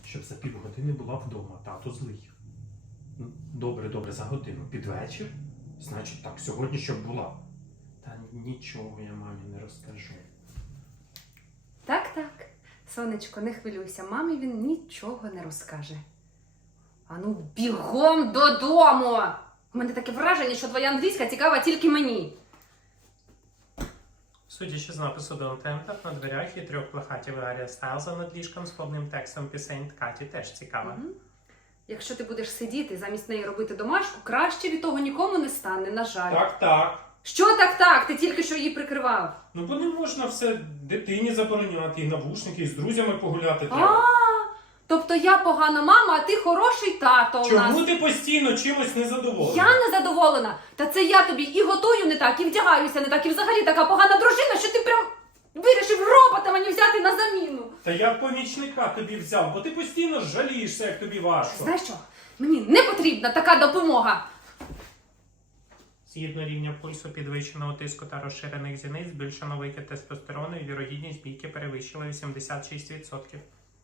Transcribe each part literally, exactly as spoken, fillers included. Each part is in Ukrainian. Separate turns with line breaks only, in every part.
щоб за півгодини була вдома. Тато злий. Ну, Добре, добре, за годину. Під вечір? Значить так, сьогодні щоб була. Та нічого я мамі не розкажу.
Так, так. Сонечко, не хвилюйся, мамі він нічого не розкаже. Ану, бігом додому! У мене таке враження, що твоя англійська цікава тільки мені.
Судячи з напису Don't Enter на дверях і трьох плакатів Гаррі Стайлза над ліжком з повним текстом пісень Каті теж цікава.
Мгм. Якщо ти будеш сидіти замість неї робити домашку, краще від того нікому не стане, на жаль.
Так, так.
Що так-так? Ти тільки що її прикривав.
Ну бо не можна все дитині забороняти, і навушники, і з друзями погуляти
А,
треба.
тобто я погана мама, а ти хороший тато у нас.
Чому ти постійно чимось незадоволений?
Я не задоволена. Та це я тобі і готую не так, і вдягаюся не так, і взагалі така погана дружина, що ти прям вирішив робота мені взяти на заміну.
Та я помічника тобі взяв, бо ти постійно жалієшся, як тобі важко.
Знаєш що? Мені не потрібна така допомога.
Згідно рівня пульсу, підвищеного тиску та розширених зіниць, збільшено викид тестостерону і вірогідність бійки перевищила вісімдесят шість відсотків.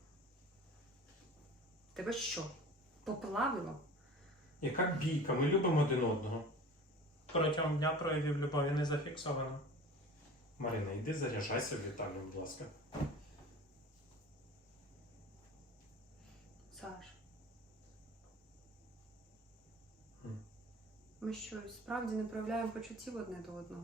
Тебе що? Поплавило?
Яка бійка, ми любимо один одного.
Протягом дня проявів любові не зафіксовано.
Марина, йди заряджайся в вітальню, будь ласка.
Саш.
М.
Ми що, справді не проявляємо почуттів одне до одного?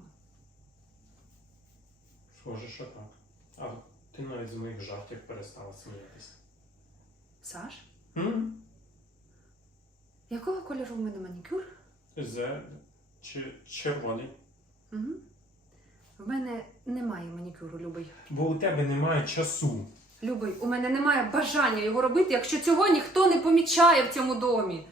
Схоже, що так. А ти навіть з моїх жартів перестала сміятися.
Саш?
М?
Якого кольору в мене манікюр?
Зе... Чи... червоний.
Угу. В мене немає манікюру, Любий.
Бо у тебе немає часу.
Любий, у мене немає бажання його робити, якщо цього ніхто не помічає в цьому домі.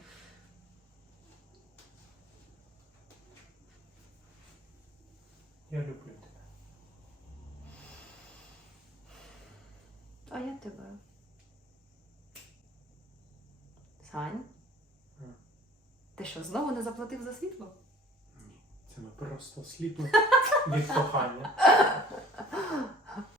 Я люблю тебе.
А я тебе. Сань?
М.
Ти що, знову не заплатив за світло?
Ні, це ми просто сліпли від кохання.